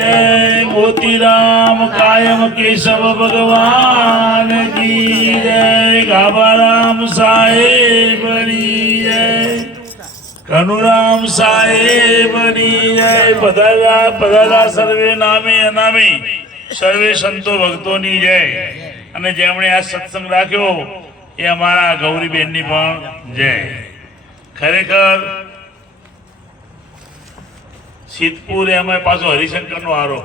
जय मोतीराम कायम केशव भगवान की जय। गाभाराम साहेबनी जय। कनुराम साहेबनी जय। पधारा सर्वे नामे अनामे सर्वे संतो भक्तोनी जय। અને જેમણે આ સત્સંગ રાખ્યો એ અમારા ગૌરીબેનની પણ જય। ખરેખર સિદ્ધપુર એમાં પાછો હરિશંકરનો આરો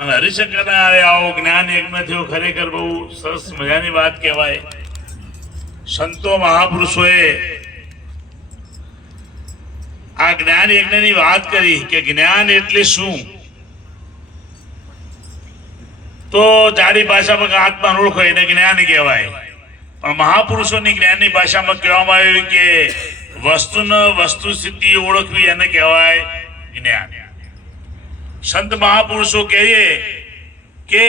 અને હરિશંકરના આરે આવો જ્ઞાન યજ્ઞ થયો। ખરેખર બહુ સરસ મજાની વાત કહેવાય। સંતો મહાપુરુષોએ આ જ્ઞાન યજ્ઞની વાત કરી કે જ્ઞાન એટલે શું। તો જાડી ભાષામાં આત્મા ઓળખો એને જ્ઞાન કહેવાય। પણ મહાપુરુષોની જ્ઞાનની ભાષામાં કહેવામાં આવ્યું કે વસ્તુ સ્થિતિ ઓળખવી એને કહેવાય જ્ઞાન। સંત મહાપુરુષો કહીએ કે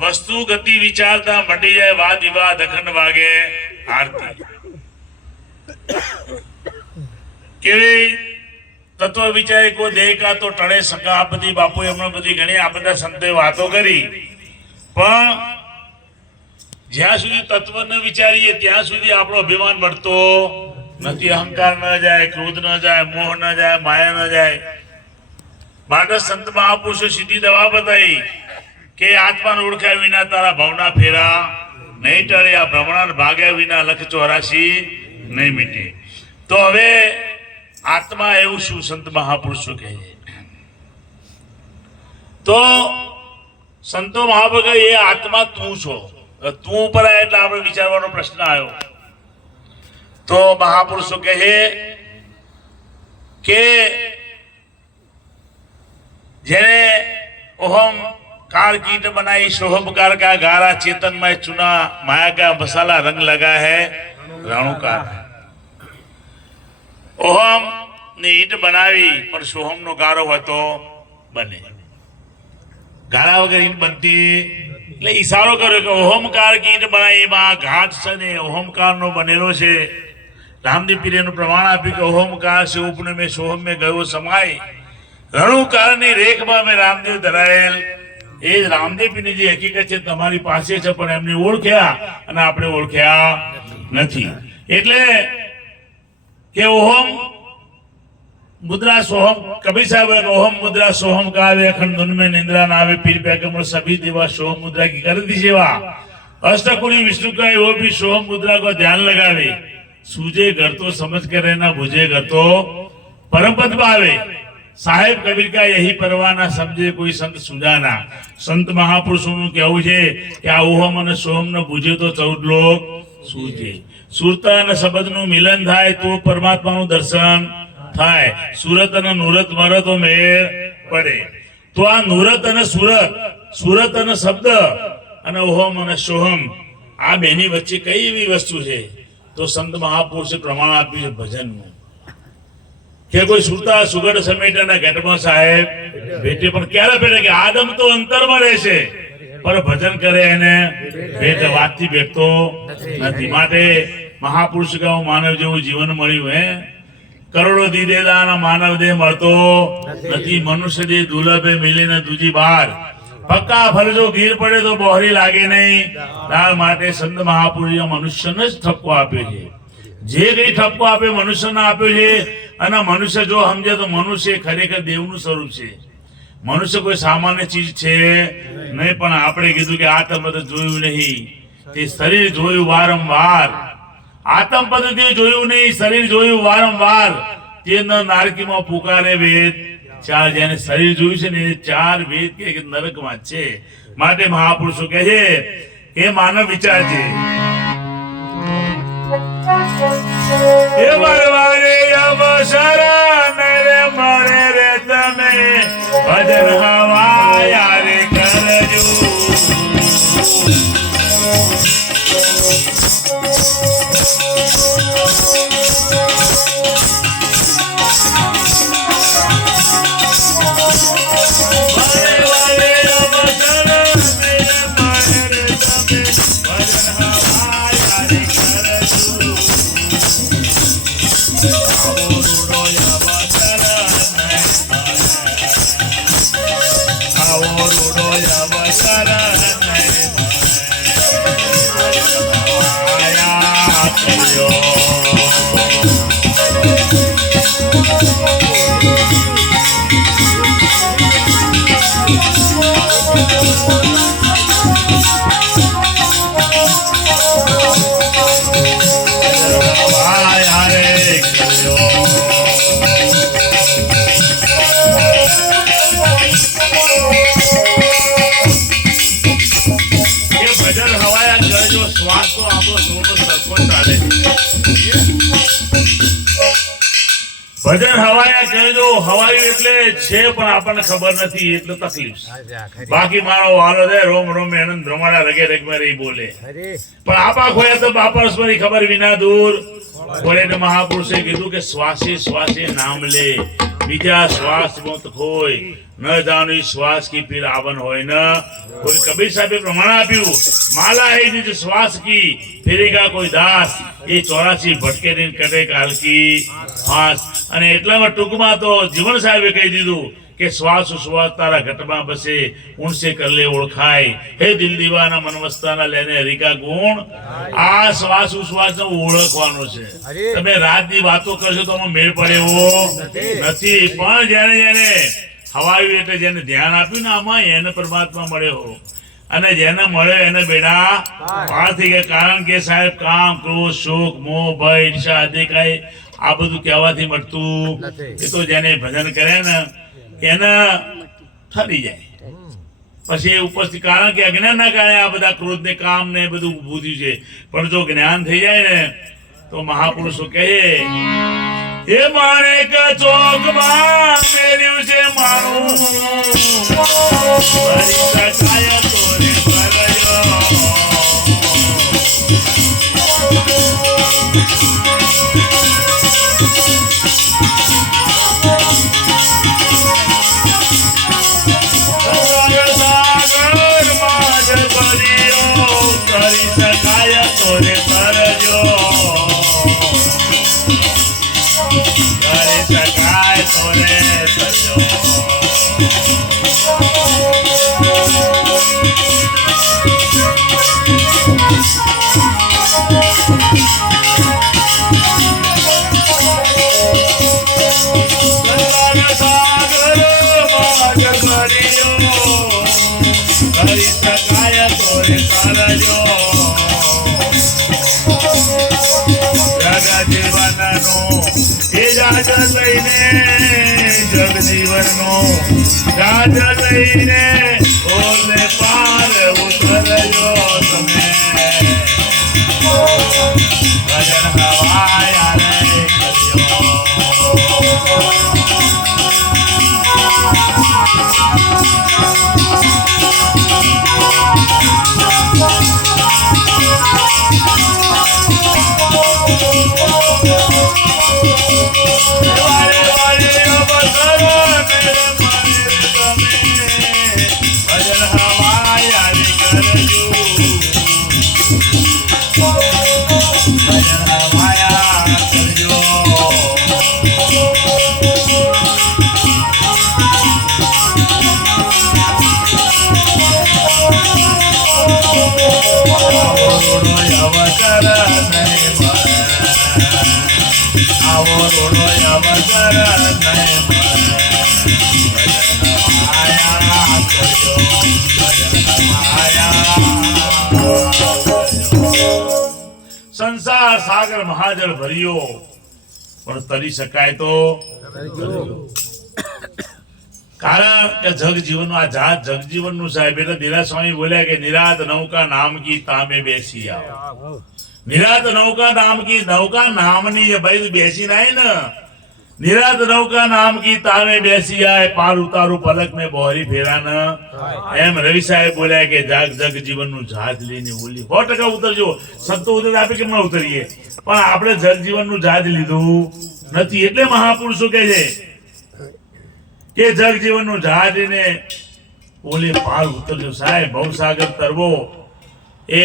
વસ્તુ ગતિ વિચારતા મટી જાય વાદ વિવાદ અખંડ વાગે આરતી। કેવી તત્વ વિચારે કોઈ દેહ કા તો ટળે સકા। આ બધી બાપુ એમણે બધી ઘણી આ બધા સંતોએ વાતો કરી। પણ જ્યાં સુધી તત્વ ન વિચારીએ ત્યાં સુધી આપણો અભિમાન बढ़તો નથી। અહંકાર ન જાય, ક્રોધ ન જાય, મોહ ન જાય, માયા ન જાય। માટે સંત મહાપુરુષો સીધી દવા બતાવી કે આત્માને ઓળખ્યા વિના તારા ભાવના ફેરા નહીં ટળે। આ ભ્રમણા ભાગ્યા વિના લખ 84 નહીં મીટે। તો હવે આત્મા એવું શું સંત મહાપુરુષો કહે। તો સંતો મહાપુરુષો એ આત્મા તું છો। તું ઉપર આવ્યા એટલે આપણે વિચારવાનો પ્રશ્ન આવ્યો। तो महापुरुषों कहे के जेने ओहम कार कीट बनाई सोहमकार का गारा चेतन में चुना माया का मसाला रंग लगा है राणुकार। ओहम ने ईट बनावी पर सोहम नो गारो हो तो बने। गारा वगैरह ईट बनती એટલે ઈશારો કર્યો કે ઓહમકાર की ईट बनाई માં ઘાટ છે ને ઓહમકાર નો બનેલો છે। रामदेव पीरे नु प्रमाण आपी के ओमकार से उपने में सोहम में गयो समाय। रणुकार ની રેખમાં મે રામદેવ ધરાયેલ એ રામદેવ પીની જે હકીકત છે તમારી પાસે છે પણ એમને ઓળખ્યા અને આપણે ઓળખ્યા નથી। એટલે કે ઓહમ मुद्रा सोहम कबीर साहब ओहम मुद्रा सोहम का आवे अखंड धुन में निंद्रा ना आवे। पीर पैगंबर सभी देवा सोहम मुद्रा की कर दी सेवा। अष्टकुली विष्णु का वो भी सोहम मुद्रा को ध्यान लगावे। सूझे घर तो समझ कर रहना, बुझे घर तो परम पद पावे। साहेब कबीर का यही परवाना, समझे कोई संत सुजाना। संत महापुरुषों नु कहू छे कि आ ओहम अने सोहम ने बुझे तो 14 लोक सूझे। सुरता अने शब्द नु मिलन थाय तो परमात्मा नु दर्शन थाय। सूरत अने नूरत मरे तो मेर पड़े। तो आ नूरत अने सूरत अने शब्द अने ओहम अने सोहम आ बेनी वच्चे कई एवी वस्तु छे। तो संत महापुरुष प्रमाण आपी है भजन में के कोई सुरता सुगढ़ समेटे ना घट में साहेब बेटे पर क्यारे बेटे के आदम तो अंतर में रहेशे पर भजन करे एने भेट वातथी भेटतो नथी। माटे महापुरुष का मानव जेवुं जीवन मळ्युं है। करोड़ों दीदे दान मानव देह मळतो नथी। मनुष्य देह दुर्लभे मिले ने दूजी बार। पक्का फरजो गीर पड़े तो बहोरी लागे नहीं। दाल माटे संत महापुरुष मनुष्य ने ठपको आपे छे। जे कई ठपको आपे मनुष्य ने आपे छे अने मनुष्य जो समझे तो मनुष्य खरेखर देवनुं स्वरूप छे। मनुष्य कोई सामान्य चीज छे नहीं। पण आपणे कीधुं के आत्म पद जोयुं नहीं, ते शरीर जोयुं वारंवार। आत्म पद्धति जोयुं नहीं, शरीर जोयुं वारंवार। ते न नारकी में पुकारे वेद। चार जेने शरीर जोयुं छे ने 4 वेद के नरक में छे। माटे महापुरुषो कहे हे मानव विचार छे हे मरवारे अवसर मेरे मरे रे तमे भजन हवाया रे करजो। આવો રૂડો અવસર આયા કર્યો ભજન હવાયા કહેજો હવાયું એટલે છે પણ આપણને ખબર નથી એટલે તકલીફ બાકી મારો વાલો છે રોમ રોમ આનંદ રમાડા રગે રગમાં રહી બોલે પણ આપા ખોયા તો બાપા સ્મરી ખબર વિના દૂર બોલે મહાપુરુષે કીધું કે શ્વાસે શ્વાસે નામ લે બીજા શ્વાસ મત ખોય ન જાણી શ્વાસ કી પીર આવન હોય ન કોઈ કબીર સાહેબે પ્રમાણ આપ્યું માલા હે નિજ શ્વાસ કી ફેરેગા કોઈ દાસ એ 84 ભટકે દિન કટે કાલ કી ફાસ અને એટલામાં ટૂંકમાં તો જીવન સાહેબે કહી દીધું કે શ્વાસ શ્વાસ તારા ઘટમાં બસે ઉણસે કરલે ઓળખાય હે દિલ દીવાના મનવસ્તાના લેને હરિકા ગુણ આ શ્વાસ શ્વાસ નો ઓળખવાનો છે તમે રાતની વાતો કરશો તો મેળ પડે એવો નથી પણ જેને જેને હવાયું એટલે જેને ધ્યાન આપ્યું ને આમાં એને પરમાત્મા મળ્યો અને જેને મળે એને બેડા પાર થઈ ગયા કારણ કે સાહેબ કામ ક્રોધ શોક મોહ ભય ઈર્ષા આદિ કઈ આ બધું કહેવાથી મળતું એ તો જેને ભજન કરે ને એને ઠરી જાય પછી એ ઉપરથી કારણ કે અજ્ઞાનના કારણે આ બધા ક્રોધ ને કામ ને બધું ઉભું થયું છે પણ જો જ્ઞાન થઈ જાય ને તો મહાપુરુષો કહે એ માણેક ચોકમાં મેલ્યું છે મારું મારી સખાય તોરે ભરયો કરી સખાય તોરે ભરજો કરી સખાય તોરે ભરજો કરી સખાય તોરે ભરજો જગ જીવનનો એ જાજ લઈને જગ જીવનનો જાજ લઈને ઓલે પાર ઉતરજો તમે ભજન હવાયા રે કરજો સંસાર સાગર મહાજળ ભર્યો પણ તરી શકાય તો કારણ કે જગ જીવન આ જાત જગ જીવન નું સાહેબ એટલે ધીરા સ્વામી બોલ્યા કે નિરાત નૌકા નામ કી તામે બેસી આવો નિરાત નૌકા નામ કી નૌકા નામની એ ભાઈ બેસી નાય ને નિરાત નૌકા નામ કી તામે બેસી આય પાર ઉતારું પલક में બોહરી ફેરા ન એમ રવિ સાહેબ બોલ્યા કે જાગ જગ જીવન નું જહાજ લઈને બોલી 100% ઉતરજો સંતો ઉતર આપે કેમ ના ઉતરીએ પણ આપણે જગ જીવન નું જહાજ લીધું નથી એટલે મહાપુરુષો કહે છે કે જગ જીવન નું જહાજ ને બોલે પાર ઉતરજો સાહેબ ભવસાગર તરવો એ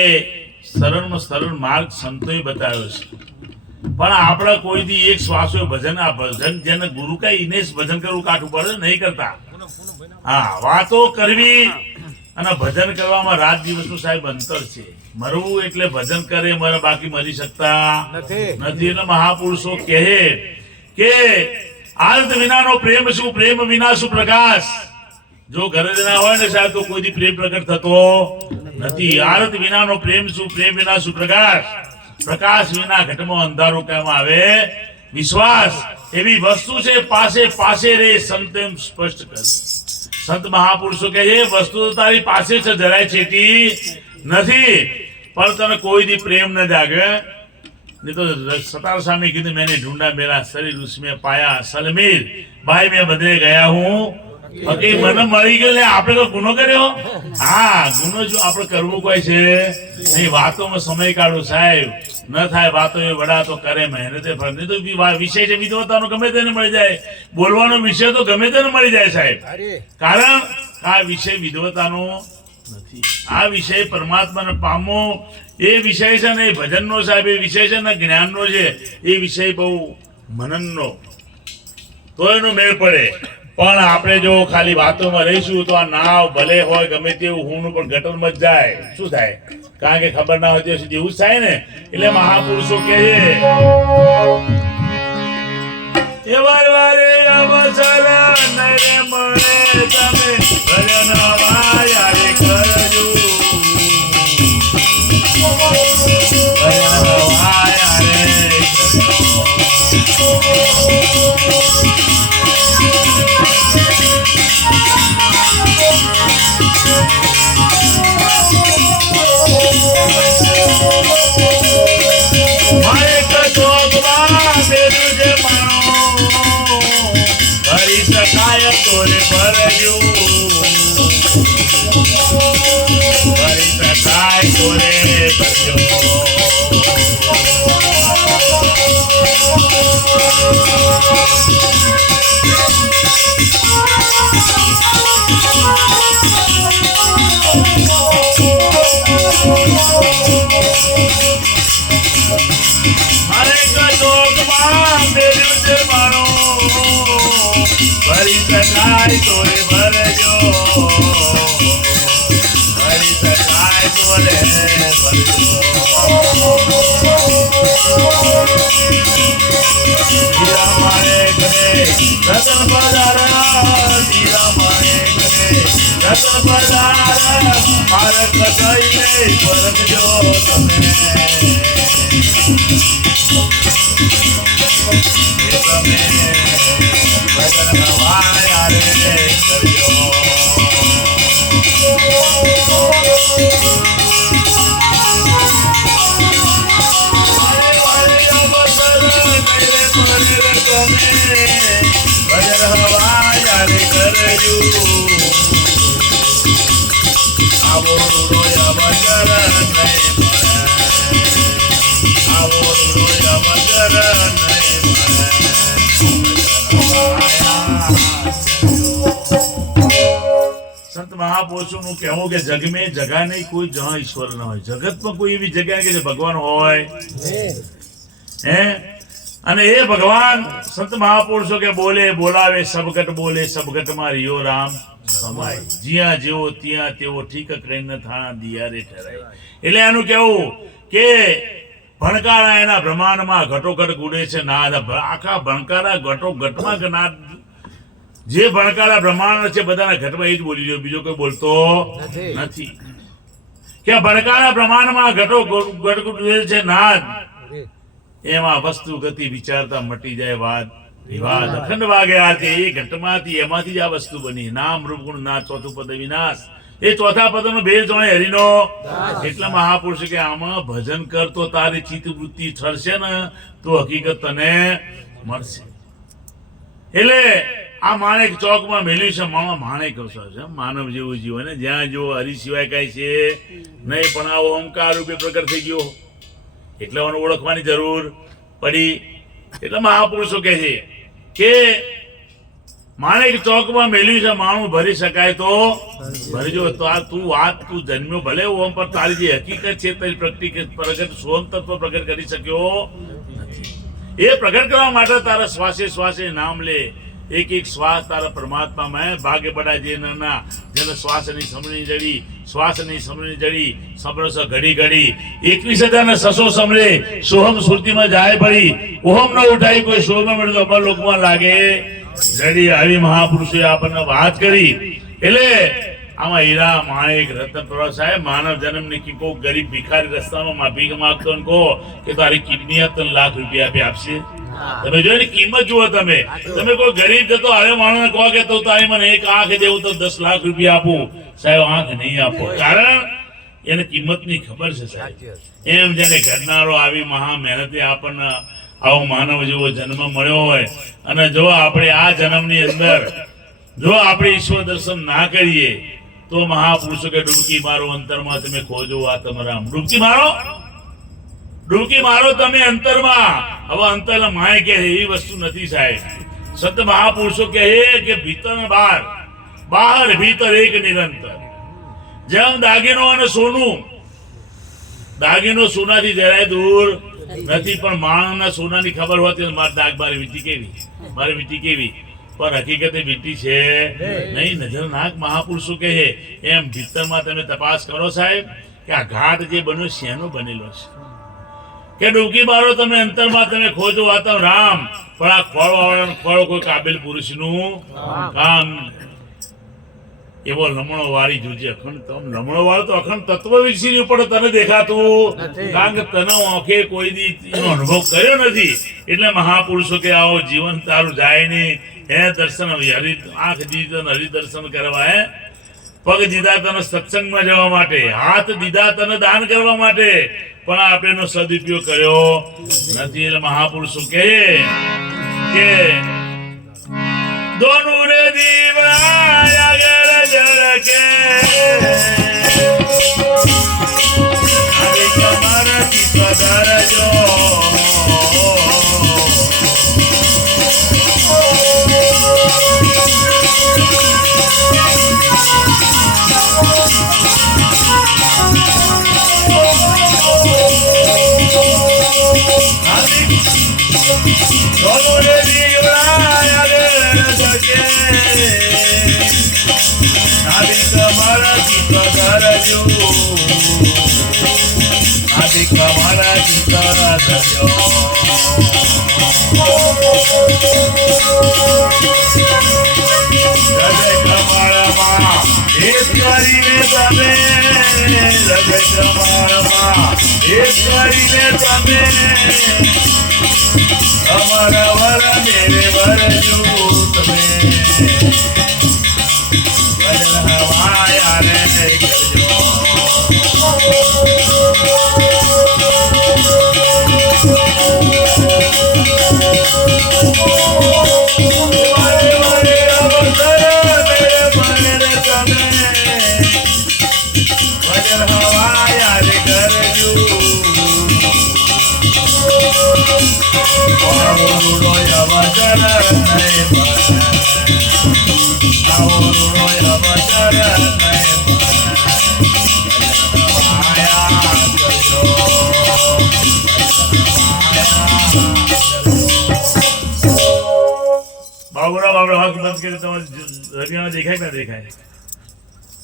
સરળમાં સરળ માર્ગ સંતોએ બતાવ્યો છે પણ આપણા કોઈથી એક શ્વાસો ભજન આ ભજન જેને ગુરુ કઈ ઇનેશ ભજન કરવું કાઠું પડે નહીં કરતા હા, વાતો કરવી અને ભજન કરવામાં રાત દિવસનું સાહેબ અંતર છે. મરવું એટલે ભજન કરે મરે, બાકી મરી શકતા નથી. એટલે મહાપુરુષો કહે કે આર્ત વિનાનો પ્રેમ શું, પ્રેમ વિના શું પ્રકાશ. જો ઘરે ના હોય ને સાહેબ તો કોઈ પ્રેમ પ્રગટ થતો નથી. આર્ત વિનાનો પ્રેમ શું, પ્રેમ વિના શું પ્રકાશ. પ્રકાશ વિના ઘટમાં અંધારું કહેવામાં આવે વિશ્વાસ. એવી વસ્તુ છે પાસે પાસે રે સંત એમ સ્પષ્ટ કર્યું. સંત મહાપુરુષો કહે છે વસ્તુ તો તારી પાસે છે, જરાય છેટી નથી, પણ તને કોઈ દી પ્રેમ ન જાગે. नहीं तो सतार स्वामी की मैंने ढूंढा मेरा शरीर उसमें पाया सलमीर भाई मैं बदले गया हूँ बाकी मन मળી ગયો લે આપણે કોઈ ગુનો કર્યો હા ગુનો જો આપણે કરવું કોઈ છે નહીં વાતોમાં સમય કાઢો સાહેબ ન થાય વાતો એ વડા તો કરે મહેનતે ફળ નહીં તો વિષય છે વિદ્વતાનો ગમે તેને મળી જાય બોલવાનો વિષય તો ગમે તેને મળી જાય સાહેબ કારણ આ વિષય વિદ્વતાનો નથી આ વિષય પરમાત્માને પામો એ વિષય છે ને ભજનનો સાહેબ એ વિષય છે ને જ્ઞાનનો છે એ વિષય બહુ મનનનો તો એનો મેળ પડે પણ આપણે જો ખાલી વાતોમાં રહીશું તો આ નાવ ભલે હોય ગમે તેવું હું પણ ગટરમાં જ જાય શું થાય કારણ કે ખબર ના હોય ત્યાં સુધી એવું જ થાય ને એટલે મહાપુરુષો કહે છે વાર વારે અવસર નરે મળે તમે ભજન વાયા રે કરજો તોરે ભરજો ભરી શકાય તોરે ભરજો મારે કદોગમાં મેળ્યું છે મારો ભરી શકાય તોરે ભરજો ભરી શકાય તોરે ભરજો હીરા મારે ઘરે રતન પધારા હીરા મારે ઘરે રતન પધારા મારે કસાઈને પરખજો તમે ભજન હવાયા રે કરજો ભજન હવાયા રે કરજો આવો રોય વગર નહીં મળે આવો રોય વગર નહીં મળે संत महापुरुषों નું કહેવું કે જગ में जगह नहीं कोई जहां ईश्वर न હોય જગતમાં કોઈ એવી જગ્યા કે જે ભગવાન હોય હે અને એ ભગવાન સંત મહાપુરુષો કે બોલે બોલાવે સબગટ બોલે સબગટ માં रियो राम સમાય જ્યાં જેવો ત્યાં તેવો ઠીક કરીને થા દિયારે ઠરાય એટલે આનું કહેવું કે ભણકારા એના બ્રહ્માંડમાં ઘટોઘટ ગુડે છે નાદ આખા ભણકારા ઘટોઘટમાં નાદ જે ભણકારા બ્રહ્માંડ છે બધાના ઘટમાં એ જ બોલી રહ્યો બીજો કોઈ બોલતો નથી કે ભણકારા બ્રહ્માંડમાં ઘટોઘટ ગુડે છે નાદ એમાં વસ્તુ ગતિ વિચારતા મટી જાય વાદ વિવાદ અખંડ વાગે આથી એ ઘટમાંથી એમાંથી જ આ વસ્તુ બની નામ રૂપ ગુણ ના ચોથું પદ વિનાશ એ ચોથા પદનો ભેદ જોણે હરિનો એટલે મહાપુરુષ કે આમાં ભજન કર તો તારી ચિત્ત વૃત્તિ ઠરશે ને તો હકીકત તને મળશે એટલે આ માણેક ચોકમાં મેલ્યું છે માણેક અવસર છે માનવ જેવું જીવન જ્યાં જો હરિ સિવાય કઈ છે નહીં પણ આ ઓમકાર રૂપે પ્રગટ થઈ ગયો એટલે એને ઓળખવાની જરૂર પડી એટલે મહાપુરુષો કહે છે કે માણેક ચોકમાં મેલ્યું છે માણું ભરી શકાય તો ભરજો તો આ તું વાત તું જન્મ્યો ભલે ઓમ પર તારી જે હકીકત છે તે પ્રગટ સોમ તત્વ પ્રગટ કરી શક્યો નથી એ પ્રગટ કરવા માટે તારા શ્વાસે શ્વાસે નામ લે એક એક શ્વાસ તારા પરમાત્મા માં ભાગ્ય બડા જે નરના જન શ્વાસની સમણી જડી શ્વાસની સમણી જડી સમરસ ઘડી ઘડી 21,600 સમરે સોહમ સુરતીમાં જાય પડી ઓહમ ન ઉઠાઈ કોઈ સોહમાં મળે તો અપર લોકમાં લાગે જડી આવી મહાપુરુષે આપણને વાત કરી એટલે આમાં હીરા માણેક રતન પ્રભા સાહેબ માનવ જન્મની કે કોઈ ગરીબ ભિખારી રસ્તામાં ભીખ માંગતો ને કહો કે તારી કિડની તને લાખ રૂપિયા આપી આપશે તમે જો એની કિંમત જુઓ તમે કોઈ ગરીબ જતો હવે માણસને કહો કે તો તારી મને એક આંખ દેવું તો 10 લાખ રૂપિયા આપું સાહેબ આંખ નહીં આપો કારણ એને કિંમતની ખબર છે સાહેબ એમ જેને ઘડનારો આવી મહા મહેનતે આપણને આવો માનવ જેવો જન્મ મળ્યો હોય અને જો આપણે આ જન્મની અંદર જો આપણે ઈશ્વર દર્શન ના કરીએ તો મહાપુરુષો કે ડૂબકી મારો અંતરમાં તમે ખોજો આ તમારા ડૂબકી મારો તમે અંતરમાં હવે અંતર માય કે એવી વસ્તુ નથી સાહેબ સંત મહાપુરુષો કહે કે ભીતર બહાર બહાર ભીતર એક નિરંતર જેમ દાગીનો અને સોનું દાગીનો સોનાથી જરાય દૂર નથી પણ માણસના સોનાની ખબર હોતી મારી દાગ મારી વીટી કેવી પણ હકીકતે વીટી છે નહીં નજર નાક મહાપુરુષો કહે એમ ભીતરમાં તમે તપાસ કરો સાહેબ કે આ ઘાટ જે બન્યો શેનો બનેલો છે કે ડૂબકી મારો તમે અંતરમાં તમે ખોજો આતમ રામ પણ આ ખોળો વાળાનો ખોળો કોઈ કાબિલ પુરુષનું કામ એવો લમણો વાળી જોજે અખંડ તમ લમણો વાળો તો અખંડ તત્વ વિકસી ઉપર તને દેખાતું કારણ કે તને આંખે કોઈ દી એનો અનુભવ કર્યો નથી એટલે મહાપુરુષો કે આવો જીવન તારું જાય નહીં હે દર્શન આંખ દીધી તને હરિદર્શન કરવા હે પગ દીધા તને સત્સંગમાં જવા માટે હાથ દીધા તને દાન કરવા માટે પણ આપણે એનો સદુપયોગ કર્યો નથી એટલે મહાપુરુષો કહે કે दोनों रे दीवाया गर जर के अरे कमर की कदर जो दोनों रे दीवाया कमरा की कदर जो आदि कमरा की कदर जो हृदय कमरमा एक કરીને તમે હૃદય કમરમાં એક કરીને તમે અમારા વર મેરે વર જો તમે બાબુરાવ આપણે આંખ બંધ કરી તમારે રવિવાને દેખાય ના દેખાય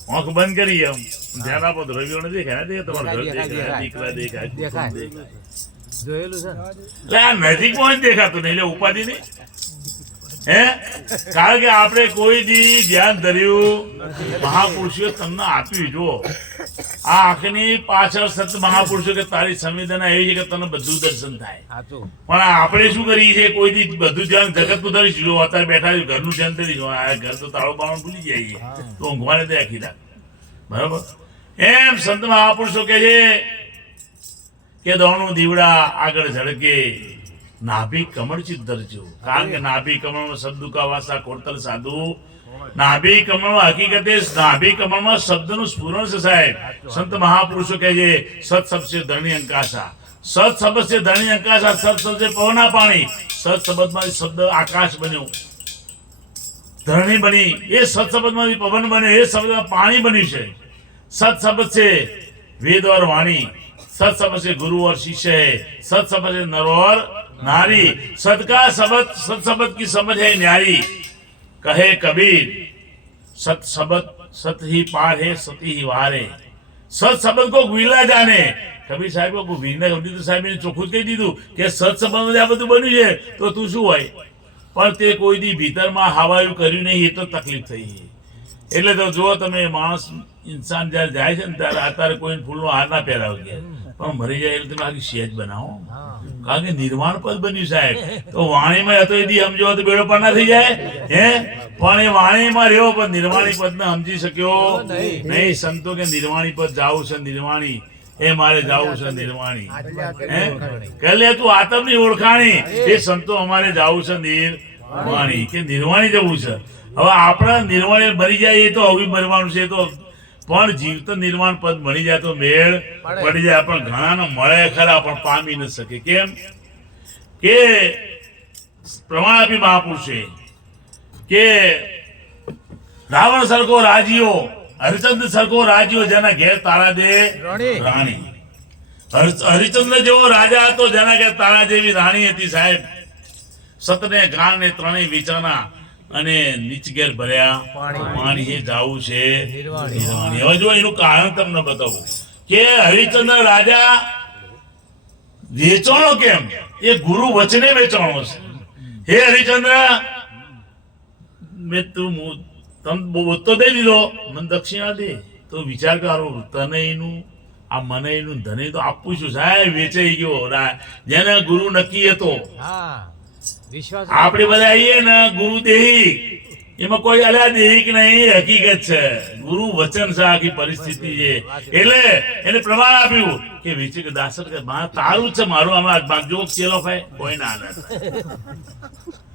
આંખ બંધ કરી એમ ધ્યાન આપો તો રવિવાને દેખાય ના દેખાય તમારા ઘર દેખાય દીકરા દેખાય જોયેલું છે એટલે આ નજીકમાં જ દેખાતું નહીં એટલે ઉપાધિ નહીં હે કારણ કે આપણે કોઈ દી ધ્યાન ધર્યું મહાપુરુષો તમને આપ્યું જો આ આંખની પાછળ સત મહાપુરુષો કે તારી સંવેદના એવી છે કે તને બધું દર્શન થાય પણ આપણે શું કરીએ છીએ કોઈ દી બધું ધ્યાન જગત નું ધરીશું જો અત્યારે બેઠા ઘરનું ધ્યાન ધરીશું આ ઘર તો તાળો બાળો ભૂલી જઈએ તો ઊંઘવાને દે આખી રાત બરાબર એમ સંત મહાપુરુષો કે છે કે દોણું દીવડા આગળ ઝળકે નાભી કમળ ધરજો કારણ કે નાભી કમળમાં સદુકા વાસા કોરતલ સાધુ નાભી કમળમાં હકીકતે નાભી કમળમાં શબ્દનું સ્ફુરણ છે સાહેબ સંત મહાપુરુષો કહે છે સત શબ્દ ધરણી અંકાશા સત શબ્દ છે ધરણી અંકાશા સત શબ્દ છે પવના પાણી સત શબ્દમાં શબ્દ આકાશ બન્યો ધરણી બની એ સત શબ્દમાંથી પવન બને એ શબ્દમાં પાણી બન્યું છે સત શબ્દ છે વેદ और वाणी सत शब्द से गुरु और शिष्य है सत शब्द से नर और नारी सत का शब्द सत शब्द की समझ है न्यारी કહે કબીર સત શબ્દ સત ही पार है सती ही वार है સત શબ્દ કો વિલા જાને કબીર સાહેબ કો વિના ગમતી તો સાહેબ ચોખ્ખું જ કહી દીધું કે સત સંબંધ આ બધું બન્યું છે તો તું શું હોય પણ તે કોઈ દી ભીતરમાં હવાયું કર્યું નહીં એ તો તકલીફ થઈ એટલે તો જો તમે માણસ ઇન્સાન જ્યારે જાય છે ને ત્યારે અત્યારે કોઈ ફૂલનો હાર ના પહેરાવ કે પણ મરી જાય એટલે તમે આખી સેજ બનાવો કારણ કે નિર્વાણ પદ બન્યું સાહેબ તો વાણીમાં હતો એથી સમજો તો બેડો પણ ના થઈ જાય હે પણ એ વાણીમાં રહ્યો પણ નિર્વાણી પદ ને સમજી શક્યો નહીં સંતો કે નિર્વાણી પદ જાવું છે નિર્વાણી એ મારે જાવું છે નિર્વાણી હે કહે તું આતમની ઓળખાણી એ સંતો અમારે જાવું છે નિર્વાણી કે નિર્વાણી જવું છે હવે આપણા નિર્વાણી મરી જાય એ તો હવે મરવાનું છે તો પણ જીવત નિર્વાણ પદ મળી જાય તો મેળ પડી જાય પણ ઘણાને મળે ખરા પણ પામી ન શકે કેમ કે પ્રમાણ આપી મહાપુરુષે કે રાવણ સરખો રાજીઓ હરિચંદ્ર સરખો રાજીઓ જેના ઘેર તારા દે રાણી હરિચંદ્ર જેવો રાજા હતો જેના ઘેર તારા જેવી રાણી હતી સાહેબ સતને ગાણ ને ત્રણેય વિચારના અને નીચ ઘેર ભર્યા પાણી એ જાવું છે નિર્વાણી. હવે જો એનું કારણ તમને બતાવું કે હરિચંદ્ર રાજા વેચાણો કેમ એ ગુરુ વચને વેચાણો છે હે હરિચંદ્ર મેં તું તો દઈ દીધો મને દક્ષિણા દે તો વિચાર કરો તને એનું આ મને એનું ધને તો આપવું છું સાહેબ વેચાઈ ગયો જેને ગુરુ નક્કી હતો આપણે બધા આવીએ ને ગુરુ દેહી એમાં કોઈ અલ્યા દેહી કે નહીં હકીકત છે ગુરુ વચન છે આખી પરિસ્થિતિ છે એટલે એને પ્રમાણ આપ્યું કે વિચિક દાસર કે તારું જ છે મારું આમાં ભાગજો ચેલો ભાઈ કોઈ ના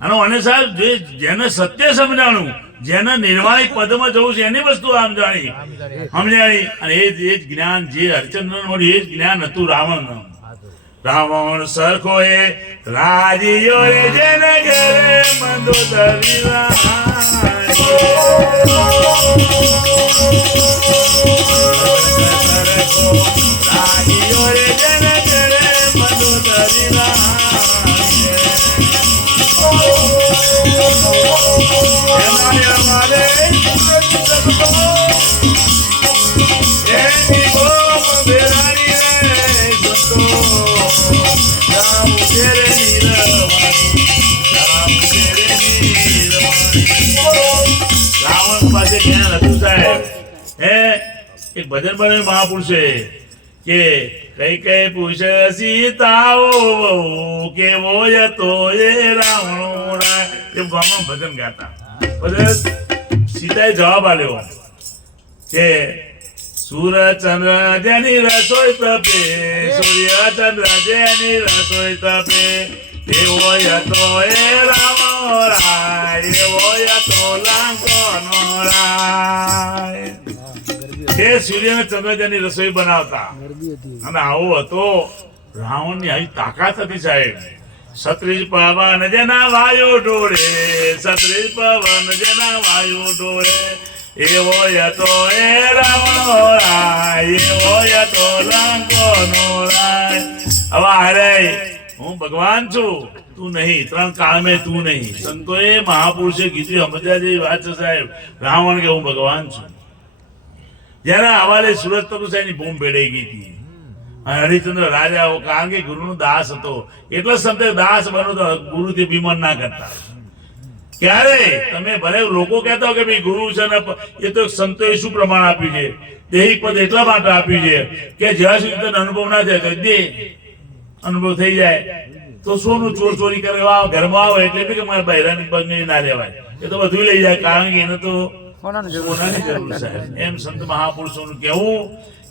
આનો અને સાહેબ જેને સત્ય સમજાણું જેને નિર્વાણિક પદમાં જવું છે એની વસ્તુ આમ સમજાણી અને એ જ જ્ઞાન જે હરિચંદ્ર મળ્યું એ જ જ્ઞાન હતું રાવણ રાવણ સરખો એ રાજીઓ રે જેને ઘરે મંદોદરી રાજીઓ રે જેને ઘરે મંદોદરી એક ભજન બને મહાપુરુષે કે કઈ કઈ પૂછે સીતાઓ કેવો હતો એ રાવણો એમ ગામમાં ભજન ગાતા પછી સીતાએ જવાબ આલ્યો કે સૂર્યચંદ્ર જેની રસોઈ તપે સૂર્યચંદ્ર જેની રસોઈ તપે એવો હતો એ રાવણો રાય એવો હતો લાંકોનો રાય કે સૂર્ય ને ચંદ્ર જેની રસોઈ બનાવતા અને આવો હતો રાવણ ની આવી તાકાત હતી સાહેબ સત્રીજ પવન જેના વાયુ ડોળે સત્રીજ પવન જેના વાયુ ડોળે એવો હતો એ રાવણો રાય એવો હતો લંકોનો રાય હવે અરે હું ભગવાન છું તું નહીં ત્રણ કાળમે તું નહીં સંતોએ મહાપુરુષે કીધું સમજ્યા જેવી વાત છે સાહેબ રાવણ કે હું ભગવાન છું જેના હવાલે સુરત તપસ્યાની બૂમ ભેડાઈ ગઈ હતી હરિચંદ્ર રાજા કારણ કે ગુરુનો દાસ હતો એટલે સંતે દાસ બનો તો ગુરુથી બીમાર ના કરતા ક્યારે તમે ભલે લોકો કહેતા હો કે ભાઈ ગુરુ છે ને એ તો સંતોએ શું પ્રમાણ આપ્યું છે દેહિક પદ એટલા માટે આપ્યું છે કે જ્યાં સુધી તને અનુભવ ના થાય તો દે અનુભવ થઈ જાય તો સોનું ચોરી કરવા ઘરમાં આવે એટલે બી કે મારા બહેરાની પગ ના લેવાય એ તો બધું લઈ જાય કારણ કે એને તો સોનાની જરૂર છે એમ સંત મહાપુરુષોનું કહેવું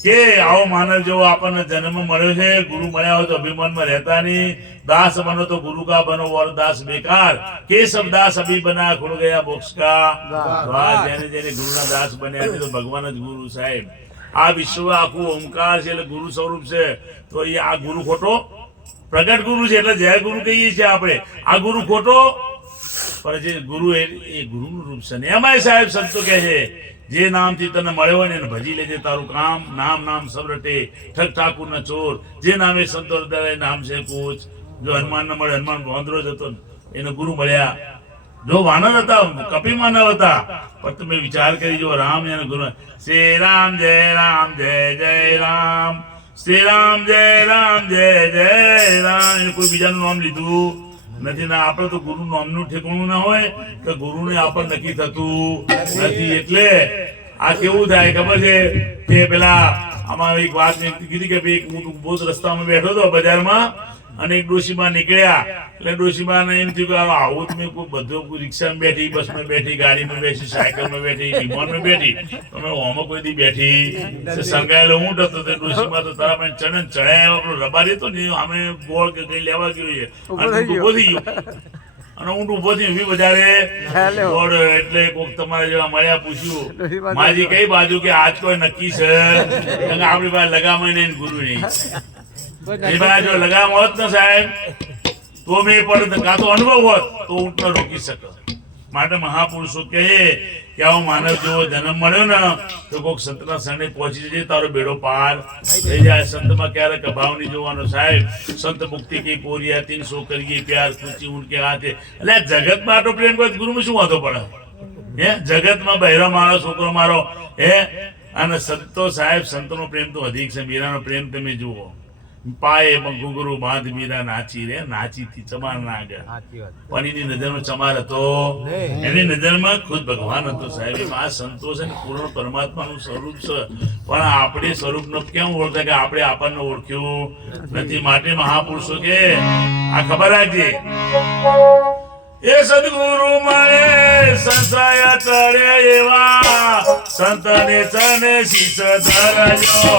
કે આવો માનવ જેવો આપણને જન્મ મળ્યો છે ગુરુ મળ્યા હોય તો અભિમાનમાં રહેતા નહીં દાસ બનો તો ગુરુ કા બનો और दास बेकार केशव दास अभी बना खुल गया मोक्ष का द्वार જેને જેને ગુરુના દાસ બન્યા છે તો ભગવાન જ ગુરુ સાહેબ આ વિશ્વ આખું ઓમકાર છે એટલે ગુરુ સ્વરૂપ છે તો એ આ ગુરુ ખોટો પ્રગટ ગુરુ છે એટલે જય ગુરુ કહીએ છીએ આપણે આ ગુરુ ખોટો પણ જે ગુરુ એ ગુરુનું રૂપ છે ને એમાંય સાહેબ સંતો કહે છે જે નામથી તને મળ્યો હોય ને એને ભજી લેજે તારું કામ નામ નામ સબ રટે ઠગ ઠાકુર ના ચોર જે નામે સંતો નામ છે કોચ જો હનુમાન ને મળે હનુમાન વાંદરો જ હતો એને ગુરુ મળ્યા જો વાનર હતા, કપી માનવ હતા, પણ તમે વિચાર કરી જો રામ અને ગુરુ શ્રી રામ જય રામ જય જય રામ, શ્રી રામ જય રામ જય જય રામ. એને કોઈ બીજાનું નામ લીધું નથી. ના આપણે તો ગુરુ નામનું ઠેકાણું ના હોય કે ગુરુને આપણને નક્કી થતું નથી. એટલે આ કેવું થાય ખબર છે કે પેલા આમાં એક વાત મેં કીધી કે ભાઈ હું ઉભો રસ્તામાં બેઠો હતો બજારમાં અને એક ડોશીમાં નીકળ્યા એટલે ડોશીમાં એમ થયું કે આવું તમે કોઈ બધો રિક્ષામાં બેઠી, બસમાં બેઠી, ગાડીમાં બેઠી, સાયકલમાં બેઠી, વિમાનમાં બેઠી, તમે ઓમાં કોઈ દી બેઠી સંકાયેલો ઊંટ હતો તે ડોશીમાં તો તારા પાસે ચડાયા આપણો રબારી હતો ને અમે બોળ કે કઈ લેવા ગયો છે અને ઉભો થઈ ગયો અને ઊંટ ઉભો થઈ ઉભી બજારે બોળ એટલે કોક તમારે જેવા મળ્યા પૂછ્યું માજી કઈ બાજુ કે આજ કોઈ નક્કી છે આપણી પાસે લગામાં નહીં ગુરુ નહીં. એ ભાઈ જો લગામ હોત ને સાહેબ તો મેં પણ કાં તો અનુભવ હોત તો ઊંટ ન રોકી શકે. માટે મહાપુરુષો કહે કે આવો માનવ જેવો જન્મ મળ્યો ને તો કોઈક સંતના શરણે પહોંચી જજે, તારો બેડો પાર થઈ જાય. સંતમાં ક્યારેક અભાવ નહીં જોવાનો સાહેબ. સંત મુક્તિ કી કોરિયા 300 કરીએ પ્યાર કુચી ઉનકે હાથે. એટલે જગતમાં આટલો પ્રેમ કરે ગુરુમાં શું વાંધો પડે? હે જગતમાં બહેરો મારો, છોકરો મારો, હે અને સંતો સાહેબ સંતનો પ્રેમ તો અધિક છે. મીરાનો પ્રેમ તમે જુઓ, પાયે ઘુંઘરું બાંધ મીરા નાચી રે, નાચી થી ચમાર ના આગળ. પણ એની નજરમાં ચમાર હતો, એની નજરમાં ખુદ ભગવાન હતો સાહેબ. એમાં આ સંતોષ અને પૂર્ણ પરમાત્માનું સ્વરૂપ છે. પણ આપણે સ્વરૂપ નો કેમ ઓળખાય કે આપણે આપણને ઓળખ્યું નથી. માટે મહાપુરુષો કે આ ખબર રાખજે એ સદગુરુ મળે સંશય તરે એવા સંતને ચરણે શીશ ધરજો.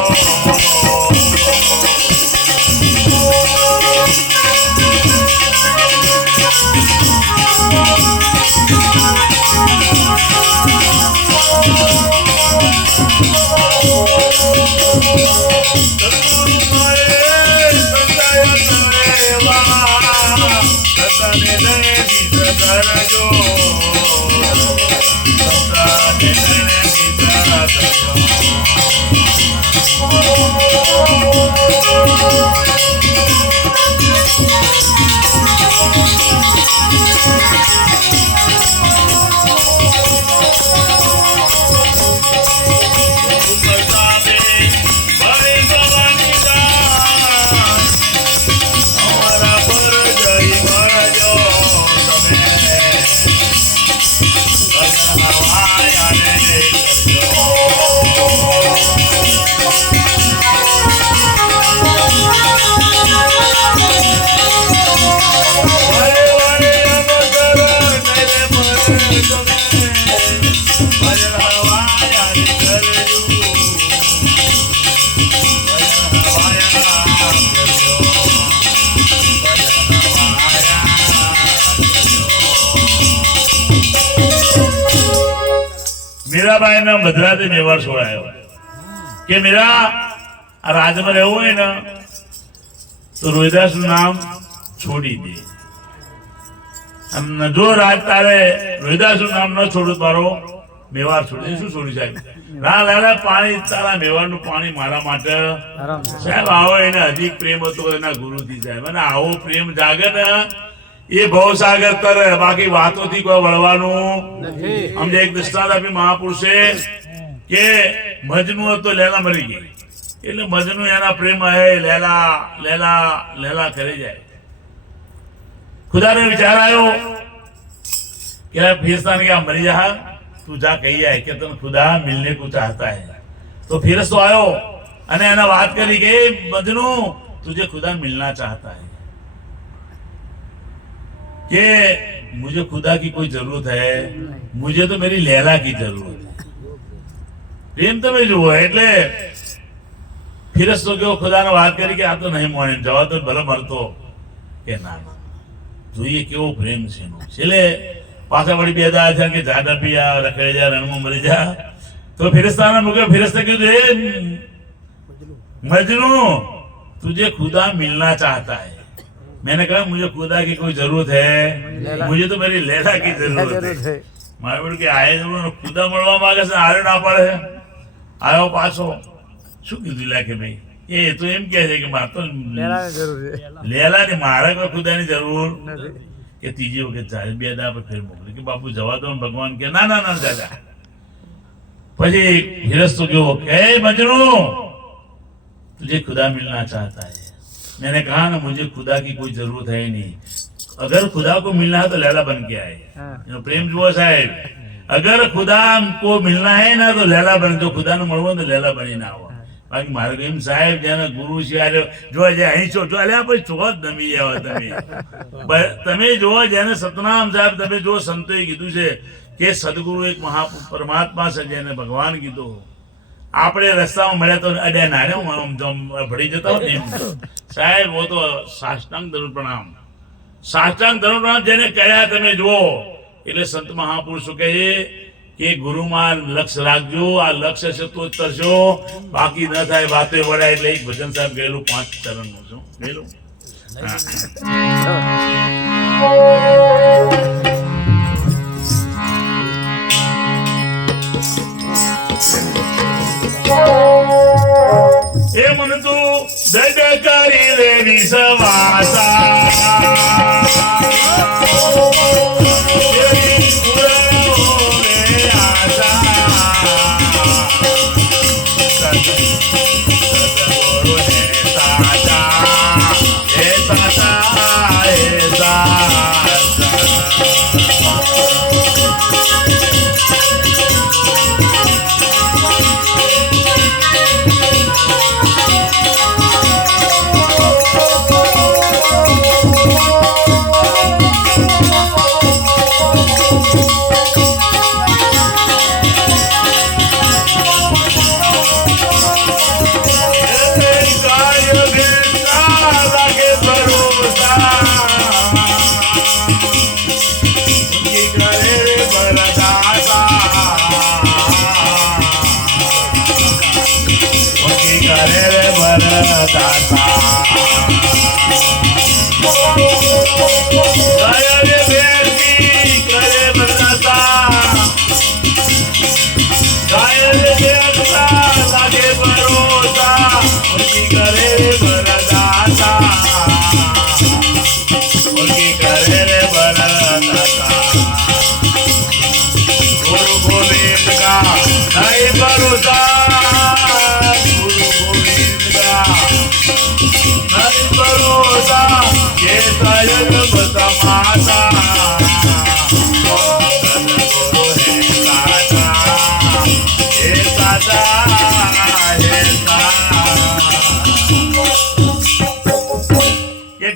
મીરાબાઈ ને મધરાતે મેવાડ છોડાયો કે મીરા આ રાજમાં રહેવું હોય ને તો રોહિદાસ નું નામ છોડી દે. અને જો રાજ તારે રોહિદાસ નું નામ ન છોડું તારો મેવાડ છોડી શું છોડી સાહેબ? ના લાલા પાણી તારા મેવાડ નું પાણી મારા માટે સાહેબ આવો એને અધિક પ્રેમ હતો એના ગુરુથી સાહેબ. અને આવો પ્રેમ જાગે ને એ ભવસાગર તરે, બાકી વાતોથી કોઈ વળવાનું અમને એક દૃષ્ટાંત આપી મહાપુરુષે કે મજનુ હતો, લેલા મરી ગઈ એટલે મજનુ એના પ્રેમ હે લેલા લેલા લેલા કરી જાય. ખુદાને વિચાર આવ્યો કે ફિરસ્તા ને મરી જા તું જા કહી જાય કે તને ખુદા મિલને કો ચાહતા હે. તો ફિરસ્તો આવ્યો અને એને વાત કરી કે મજનુ तुझे खुदा मिलना चाहता है कि मुझे खुदा की कोई जरूरत है, मुझे तो मेरी लैला की जरूरत है. प्रेम તમે જુઓ એટલે ફિરસ્તો કેવો ખુદાને વાત કરી કે આ તો નહીં મોને જવા તો ભલે મરતો કે ના જોઈએ કેવો પ્રેમ છે એનો. છેલ્લે પાછા વળી બે દા છે કે જાડા પિયા રખડે જા રણમાં મરી જા. તો ફિરસ્તાના મુકે ફિરસ્તે કીધું એ मजनू तुझे खुदा मिलना चाहता है. मैंने कहा मुझे खुदा की कोई जरूरत है, मुझे तो मेरी लैला की जरूरत है. मारे बोल के आए खुदा મળવા માંગે છે, આરે ના પડે. આવ્યો પાછો શું કીધું લા કે ભાઈ એ તો એમ કહે છે કે મારે તો લેલા ની મારે કોઈ ખુદાની જરૂર નથી. કે ત્રીજી વખત જાય 2 દાડા પર ફેર મોકલી કે બાપુ જવા દો ને. ભગવાન કે ના ના ના દાદા. પછી गिरस्त गयो ए मजनू तुझे खुदा मिलना चाहता है. मैंने कहा ना मुझे खुदा की कोई जरूरत है नहीं. अगर खुदा को मिलना है तो लैला बन के आए. प्रेम जुओ साहेब, अगर खुदा को मिलना है ना तो लैला बन के खुदा ने મળવો તો લૈલા બનીને આવો. બાકી મારે એમ સાહેબ જેને ગુરુ છે જો અહીં છો જો અલ્યા પછી છો જ નમી આવો તમે જો જેને સતનામ સાહેબ તમે જો સંતોએ કીધું છે કે સદગુરુ એક પરમાત્મા છે જેને ભગવાન કીધું. આપણે રસ્તામાં મળ્યા તો અડ્યા ના રે ભળી જતા હોત ને સાહેબ. वो तो साष्टांग दंड प्रणाम, साष्टांग दंड प्रणाम જેને કહ્યા તમે જુઓ. એટલે સંત મહાપુરુષો કહે કે ગુરુમાં લક્ષ્ય રાખજો. આ લક્ષ્ય છે તો જ તરશો, બાકી ન થાય વાતો વડાય. એટલે એક ભજન સાહેબ ગયેલું 5 ચરણનું છું ગયેલું. એ મન તું દડ કરી રે વિશ્વાસા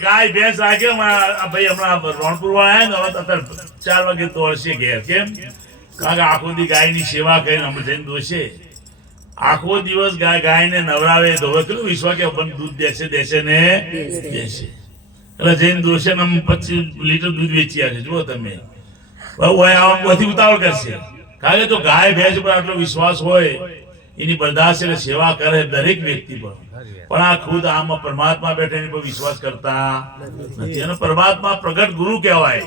ગાય ભેંસ રાખે. ભાઈ હમણાં રોણપુર વાળા અત્યારે 4 વાગે તો હશે ઘેર. કેમ? કારણ કે આખો દી ગાયની સેવા કરીને અમે જઈને દોશે. આખો દિવસ ગાયને નવરાવે ધોવે. કેટલું વિશ્વાસ કે દૂધ દેશે ને દેશે. એટલે જઈને દોશે ને 25 લીટર દૂધ વેચી આવશે. જુઓ તમે બધી ઉતાવળ કરશે. કારણ કે તો ગાય ભેંસ પર આટલો વિશ્વાસ હોય એની બરદાસ્ત એટલે સેવા કરે દરેક વ્યક્તિ પર. પણ આ ખુદ આમાં પરમાત્મા બેઠા એની પર વિશ્વાસ કરતા નથી. અને પરમાત્મા પ્રગટ ગુરુ કહેવાય.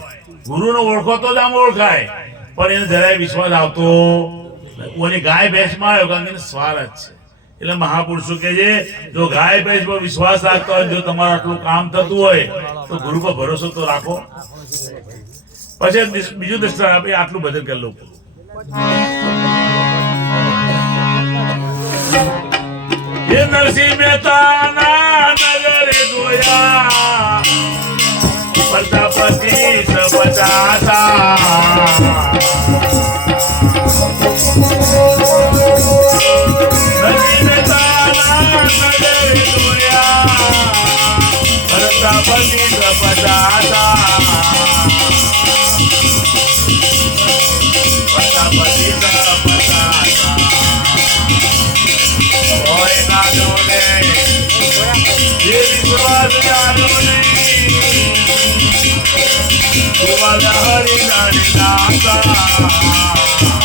ગુરુને ઓળખો તો જ આમ ઓળખાય, પણ એને જરાય વિશ્વાસ આવતો ઓની ગાય ભેંસમાં આવ્યો. કારણ કે સ્વાર્થ છે. એટલે મહાપુરુષો કે છે જો ગાય ભેંસ પર વિશ્વાસ રાખતા હોય, જો તમારું આટલું કામ થતું હોય તો ગુરુ પર ભરોસો તો રાખો. પછી બીજું દ્રષ્ટાંત આપણે આટલું ભજન કરી લો. નરસિંહ મહેતા ના નગરે જોયા પ્રજાપતિ સપચાતા. નરસિંહ મહેતા ના નગરે જોયા પ્રજાપતિ સપચાતા. પ્રજાપતિ સપચાતા હોય નાનો ને દેવી સુવાદ નાનો ને સુવાદ હરિ નાની નાસા.